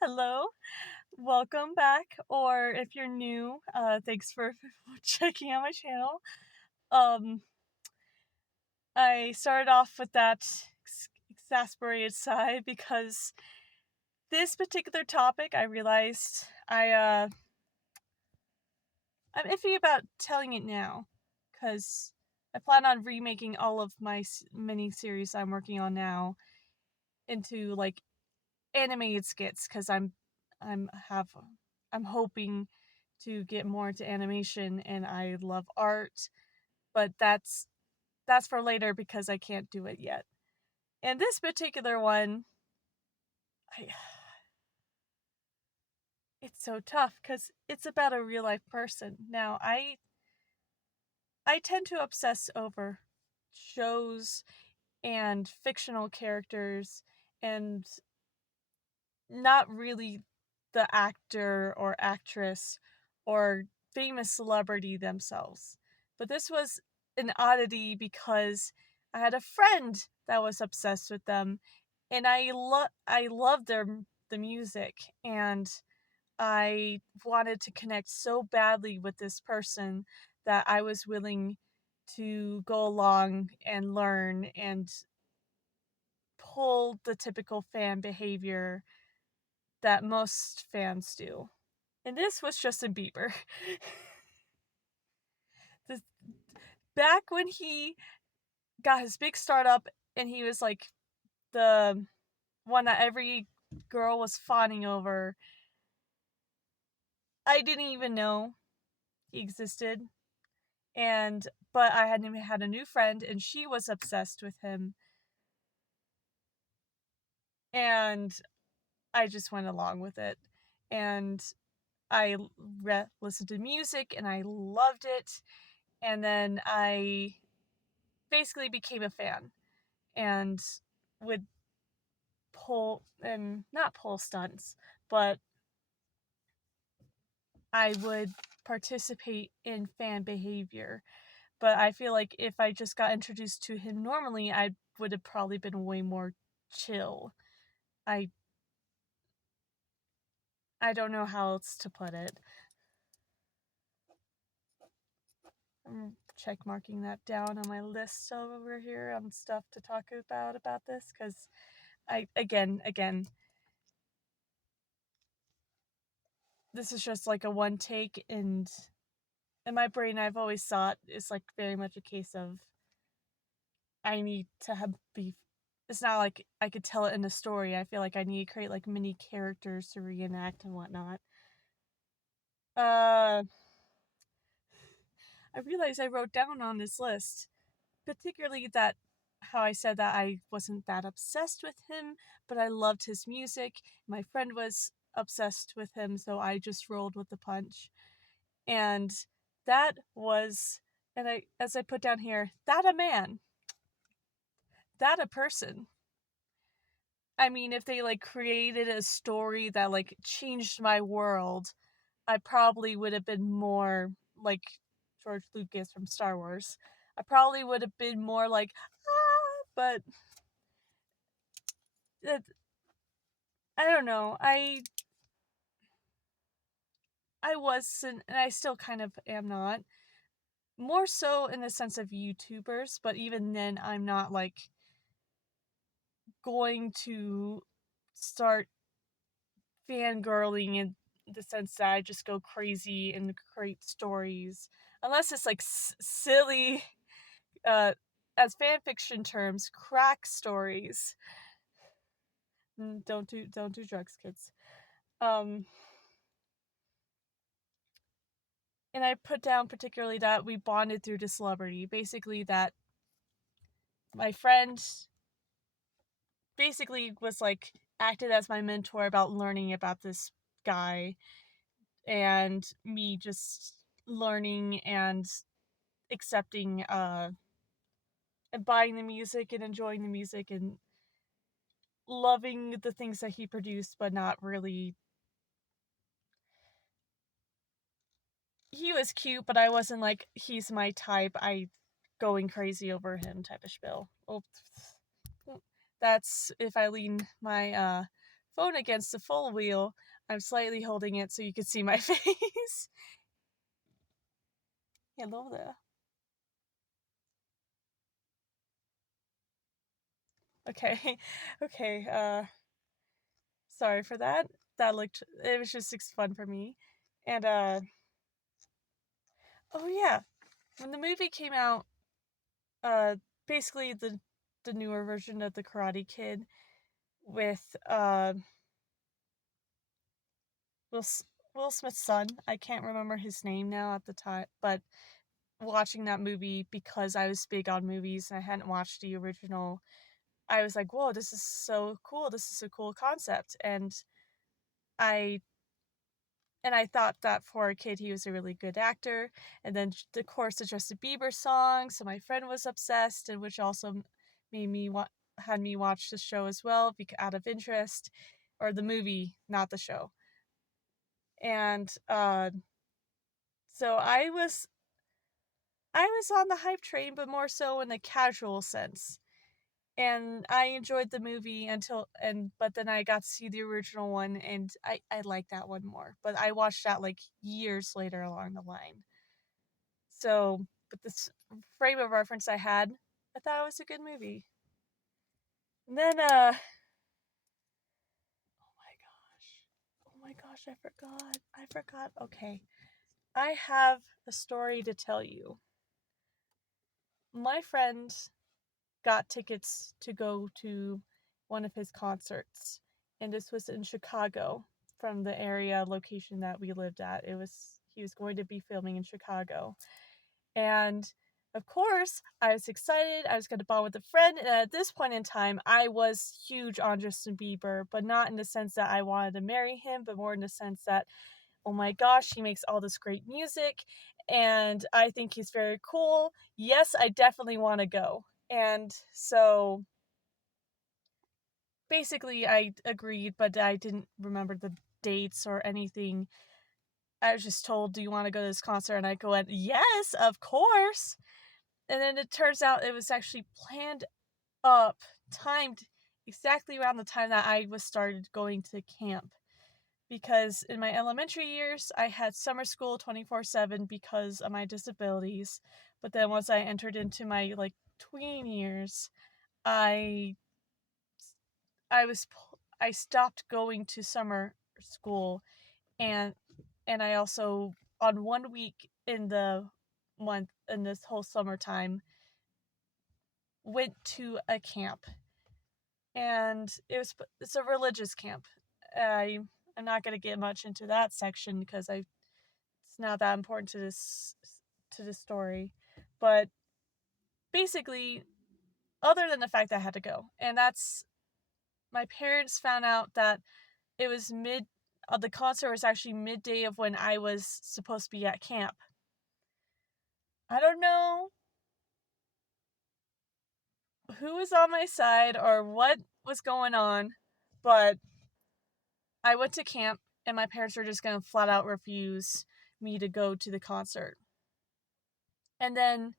Hello, welcome back, or if you're new, thanks for checking out my channel. Um, I started off with that exasperated sigh because this particular topic, I realized I'm iffy about telling it now, because I plan on remaking all of my mini-series I'm working on now into, like, animated skits, because I'm have I'm hoping to get more into animation, and I love art, but that's for later because I can't do it yet. And this particular one, I, it's so tough because it's about a real life person. Now, I tend to obsess over shows and fictional characters and not really the actor or actress or famous celebrity themselves. But this was an oddity because I had a friend that was obsessed with them, and I loved the music, and I wanted to connect so badly with this person that I was willing to go along and learn and pull the typical fan behavior that most fans do. And this was Justin Bieber. this, Back when he got his big startup and he was like the one that every girl was fawning over, I didn't even know he existed. But I had a new friend and she was obsessed with him. And I just went along with it. And I listened to music and I loved it. And then I basically became a fan and would pull and not pull stunts, but I would participate in fan behavior. But I feel like if I just got introduced to him normally, I would have probably been way more chill. I I don't know how else to put it. I'm check marking that down on my list over here on stuff to talk about this, because I again this is just like a one take, and in my brain I've always thought it's like very much a case of I need to have be it's not like I could tell it in a story. I feel like I need to create like mini characters to reenact and whatnot. Uh I realized I wrote down on this list, particularly that how I said that I wasn't that obsessed with him, but I loved his music. My friend was obsessed with him, so I just rolled with the punch. And that was, and I, as I put down here, that a man, that a person. I mean, if they like created a story that like changed my world, I probably would have been more like George Lucas from Star Wars. I probably would have been more like, but it, I don't know. I wasn't, and I still kind of am not. More so in the sense of YouTubers, but even then, I'm not like going to start fangirling in the sense that I just go crazy and create stories, unless it's like silly, uh, as fanfiction terms, crack stories. Don't do drugs, kids. Um, and I put down particularly that we bonded through the celebrity. Basically, that my friend basically was like acted as my mentor about learning about this guy, and me just learning and accepting and buying the music and enjoying the music and loving the things that he produced, but not really. He was cute, but I wasn't like he's my type, I going crazy over him type of spiel. Oh, that's if I lean my phone against the full wheel. I'm slightly holding it so you can see my face. Hello there. Okay. Okay. Sorry for that. It was just fun for me. And oh yeah, when the movie came out, uh basically the newer version of the Karate Kid with Will Will Smith's son. I can't remember his name now at the time, but watching that movie because I was big on movies and I hadn't watched the original, I was like, "Whoa, this is so cool. This is a cool concept." I I thought that for a kid, he was a really good actor. And then, of course, the Justin Bieber song. So my friend was obsessed, and which also made me had me watch the show as well, out of interest, or the movie, not the show. And so I was on the hype train, but more so in a casual sense. And I enjoyed the movie but then I got to see the original one and I liked that one more. But I watched that like years later along the line. So, but this frame of reference I had, I thought it was a good movie. And then oh my gosh, I forgot. I forgot. Okay. I have a story to tell you. My friend got tickets to go to one of his concerts, and this was in Chicago from the area location that we lived at. He was going to be filming in Chicago, and of course I was excited. I was going to bond with a friend, and at this point in time I was huge on Justin Bieber, but not in the sense that I wanted to marry him, but more in the sense that, oh my gosh, he makes all this great music and I think he's very cool. Yes, I definitely want to go. And so basically I agreed, but I didn't remember the dates or anything. I was just told, "Do you want to go to this concert?" And I go, "Yes, of course." And then it turns out it was actually planned up, timed exactly around the time that I was started going to camp. Because in my elementary years, I had summer school 24/7 because of my disabilities. But then once I entered into my like tween years, I I was I stopped going to summer school and I also on one week in the month in this whole summertime went to a camp, and it's a religious camp. I'm not going to get much into that section because it's not that important to this story, but basically, other than the fact that I had to go, and that's my parents found out that it was the concert was actually midday of when I was supposed to be at camp. I don't know who was on my side or what was going on, but I went to camp and my parents were just going to flat out refuse me to go to the concert. And then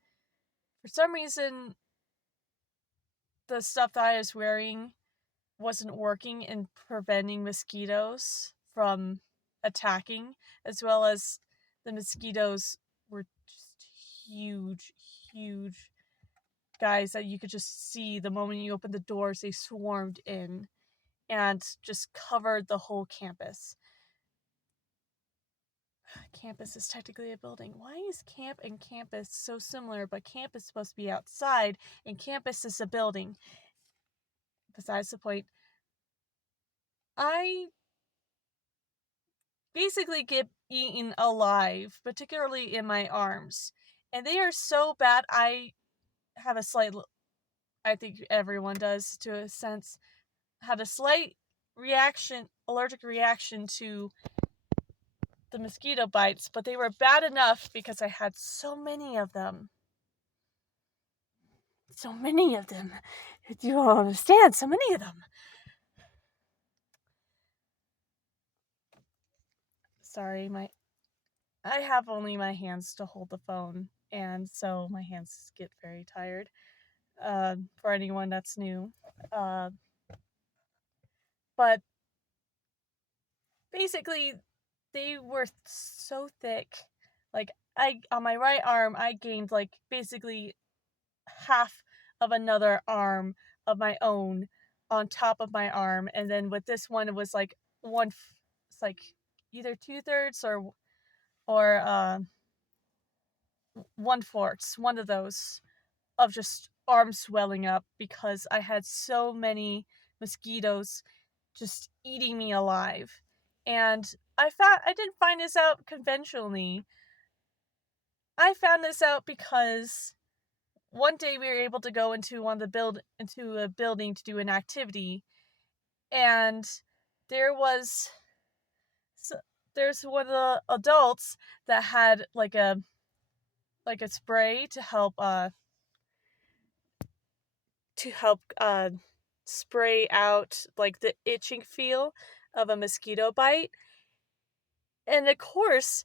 for some reason the stuff that I was wearing wasn't working in preventing mosquitoes from attacking, as well as the mosquitoes were just huge, huge guys that you could just see the moment you opened the doors. They swarmed in and just covered the whole campus. Campus is technically a building. Why is camp and campus so similar, but camp is supposed to be outside and campus is a building? Besides the point, I basically get eaten alive, particularly in my arms. And they are so bad, I have a slight, I think everyone does to a sense, had a slight allergic reaction to the mosquito bites, but they were bad enough because I had so many of them. So many of them. You don't understand, so many of them. Sorry, I have only my hands to hold the phone, and so my hands get very tired. For anyone that's new. But basically, they were so thick. Like, I on my right arm, I gained like basically half of another arm of my own on top of my arm, and then with this one, it was like it's like either 2/3 or 1/4, one of those of just arms swelling up because I had so many mosquitoes just eating me alive. And I didn't find this out conventionally. I found this out because one day we were able to go into into a building to do an activity, and there was there's one of the adults that had like a spray to help spray out like the itching feel of a mosquito bite. And of course,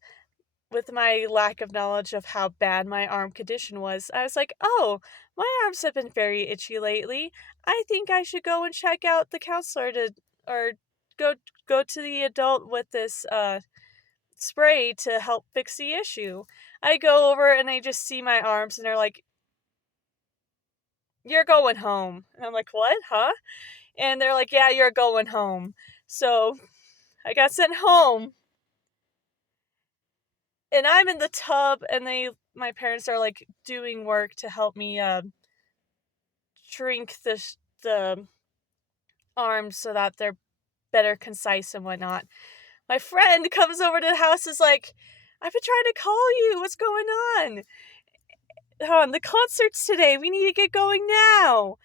with my lack of knowledge of how bad my arm condition was, I was like, "Oh, my arms have been very itchy lately. I think I should go and check out the counselor to or go go to the adult with this spray to help fix the issue." I go over and I just see my arms and they're like, "You're going home." And I'm like, "What? Huh?" And they're like, "Yeah, you're going home." So, I got sent home. And I'm in the tub and my parents are like doing work to help me shrink the arms so that they're better concise and whatnot. My friend comes over to the house, is like, "I've been trying to call you. What's going on? The concert's today. We need to get going now."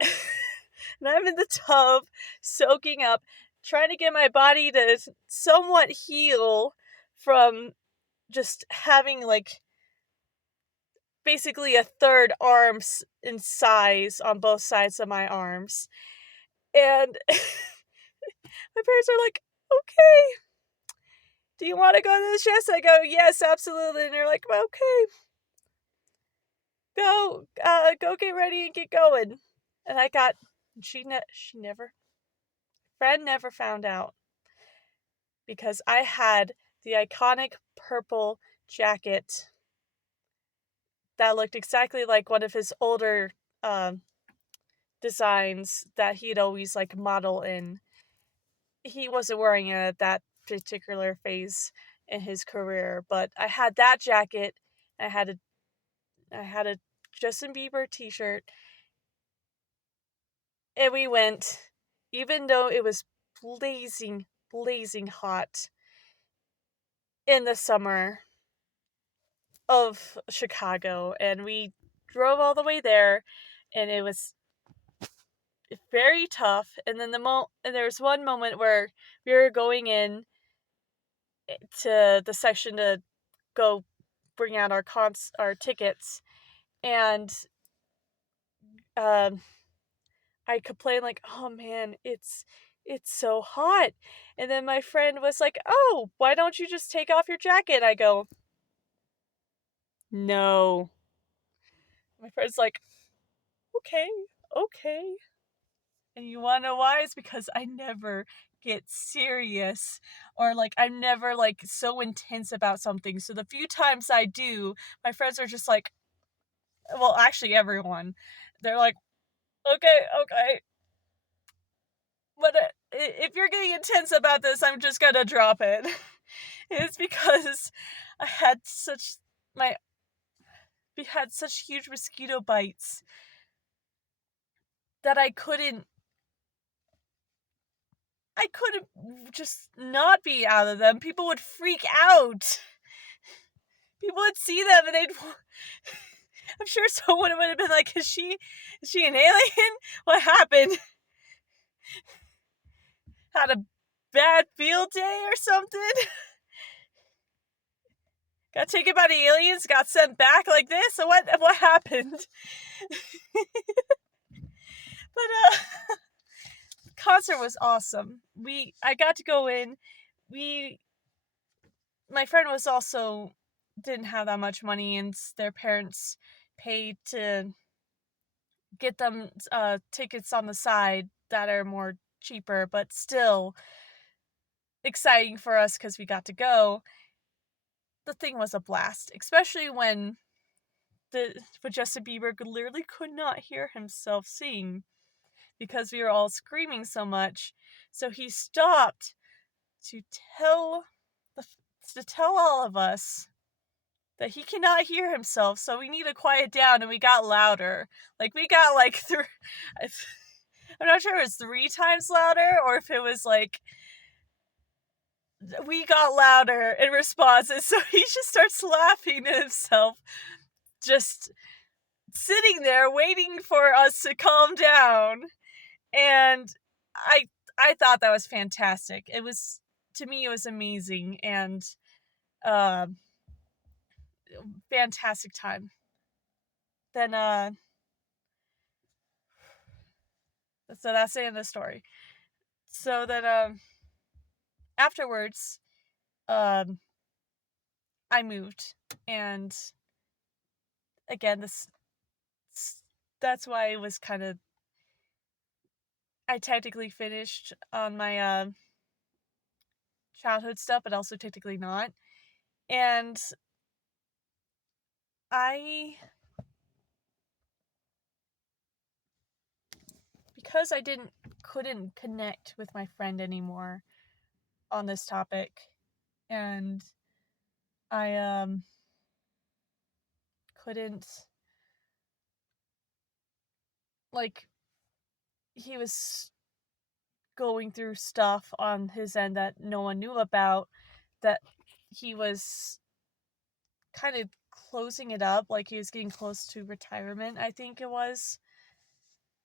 And I'm in the tub, soaking up, trying to get my body to somewhat heal from just having like basically a third arm in size on both sides of my arms. And my parents are like, "Okay, do you want to go to this?" Yes, I go, "Yes, absolutely." And they're like, "Okay, go get ready and get going." And she never, friend never found out because I had the iconic purple jacket that looked exactly like one of his older designs that he'd always like model in. He wasn't wearing it at that particular phase in his career, but I had that jacket. I had a Justin Bieber t-shirt, and we went, even though it was blazing hot in the summer of Chicago, and we drove all the way there, and it was very tough. And then and there was one moment where we were going in to the section to go bring out our tickets, and um I complained like, "Oh man, it's so hot." And then my friend was like, "Oh, why don't you just take off your jacket?" I go, "No." My friend's like, "Okay, okay." And you want to know why? It's because I never get serious, or like I'm never like so intense about something. So the few times I do, my friends are just like, well, actually everyone. They're like, "Okay, okay." But if you're getting intense about this, I'm just gonna drop it. It's because I had my had such huge mosquito bites that I couldn't just not be out of them. People would freak out. People would see them and they'd I'm sure someone would have been like, is she an alien? What happened? Had a bad field day or something? Got taken by the aliens, got sent back like this? So what happened? But concert was awesome. I got to go in. We My friend was also didn't have that much money, and their parents paid to get them tickets on the side that are more cheaper, but still exciting for us because we got to go. The thing was a blast, especially when Justin Bieber literally could not hear himself sing because we were all screaming so much. So he stopped to tell all of us that he cannot hear himself, so we need to quiet down, and we got louder. Like, we got, like, I'm not sure if it was 3 times louder, or if it was, like, we got louder in response, and so he just starts laughing to himself, just sitting there waiting for us to calm down, and I thought that was fantastic. It was, to me, it was amazing, and, fantastic time. Then, so that's the end of the story. So then, afterwards, I moved, and again, that's why it was kind of, I technically finished on my, childhood stuff, but also technically not, and because I couldn't connect with my friend anymore on this topic, and I couldn't, like, he was going through stuff on his end that no one knew about, that he was kind of closing it up, like he was getting close to retirement, I think it was,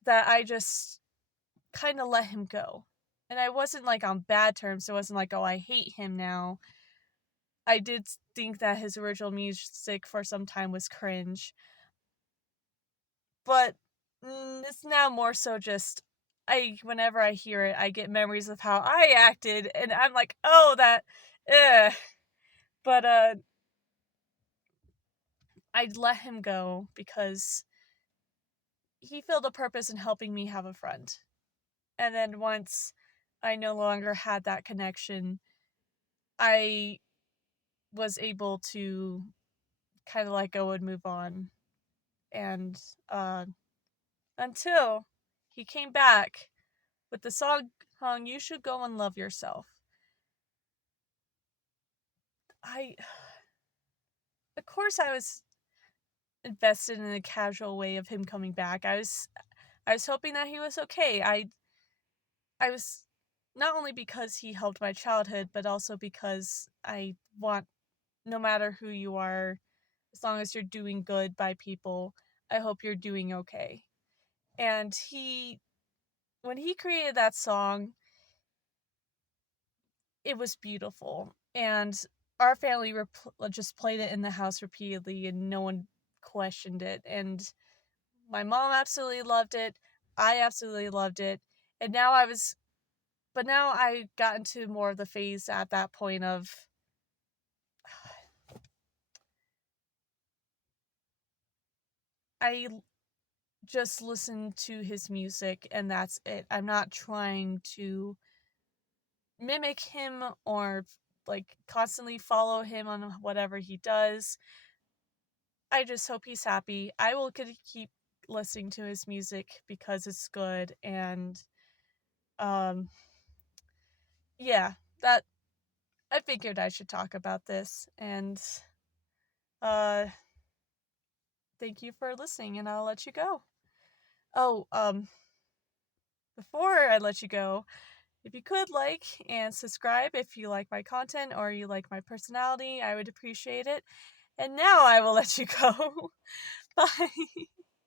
that I just kind of let him go. And I wasn't, like, on bad terms. It wasn't like, oh, I hate him now. I did think that his original music for some time was cringe. But it's now more so just, whenever I hear it, I get memories of how I acted, and I'm like, oh, that, ugh. But, I'd let him go because he filled a purpose in helping me have a friend. And then once I no longer had that connection, I was able to kind of let go and move on. And until he came back with the song You Should Go and Love Yourself. Of course I was invested in a casual way of him coming back. I was hoping that he was okay. I was, not only because he helped my childhood, but also because I want, no matter who you are, as long as you're doing good by people, I hope you're doing okay. And when he created that song, it was beautiful. And our family just played it in the house repeatedly, and no one questioned it. And my mom absolutely loved it. I absolutely loved it. And now I got into more of the phase at that point of, I just listen to his music and that's it. I'm not trying to mimic him or, like, constantly follow him on whatever he does. I just hope he's happy. I will keep listening to his music because it's good, and yeah, that I figured I should talk about this, and uh thank you for listening, and I'll let you go. Oh, before I let you go, if you could like and subscribe if you like my content or you like my personality, I would appreciate it. And now I will let you go. Bye.